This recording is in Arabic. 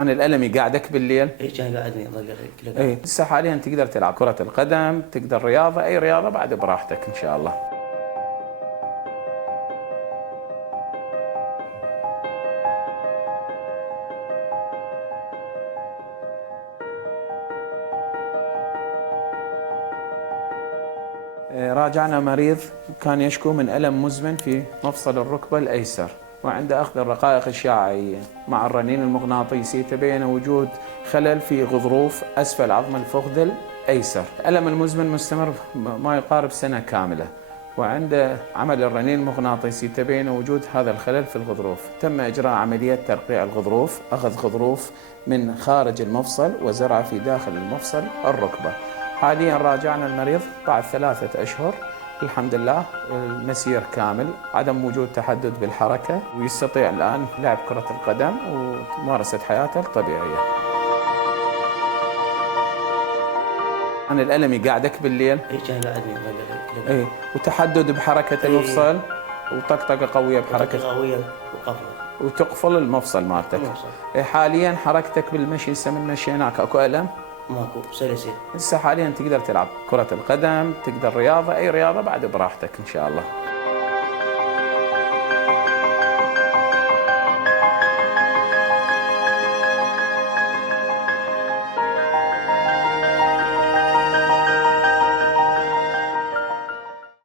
عن الألم يقعدك بالليل؟ اي كان قاعدني ظل كله قاعد. اي هسه حاليا تقدر تلعب كرة القدم، تقدر رياضة، أي رياضة بعد براحتك إن شاء الله. راجعنا مريض كان يشكو من ألم مزمن في مفصل الركبة الأيسر، وعند أخذ الرقائق الشعاعية مع الرنين المغناطيسي تبين وجود خلل في غضروف أسفل عظم الفخذ الأيسر. الألم المزمن مستمر ما يقارب سنة كاملة، وعند عمل الرنين المغناطيسي تبين وجود هذا الخلل في الغضروف. تم إجراء عملية ترقيع الغضروف، أخذ غضروف من خارج المفصل وزرعه في داخل المفصل الركبة. حاليا راجعنا المريض بعد 3 أشهر، الحمد لله المسير كامل، عدم وجود تحدد بالحركة، ويستطيع الآن لعب كرة القدم وممارسة حياته الطبيعية. عن الألم يقعدك بالليل؟ اي كان قاعدني ظل كله قاعد. اي وتحدد بحركة المفصل وطقطقة قوية بحركة قوية وقفلة وتقفل المفصل مالتك. المفصل. حاليا حركتك بالمشي هسه من مشيناك اكو ألم؟ ماكو سلسة. هسه حاليا تقدر تلعب كرة القدم، تقدر رياضة، أي رياضة بعد براحتك إن شاء الله.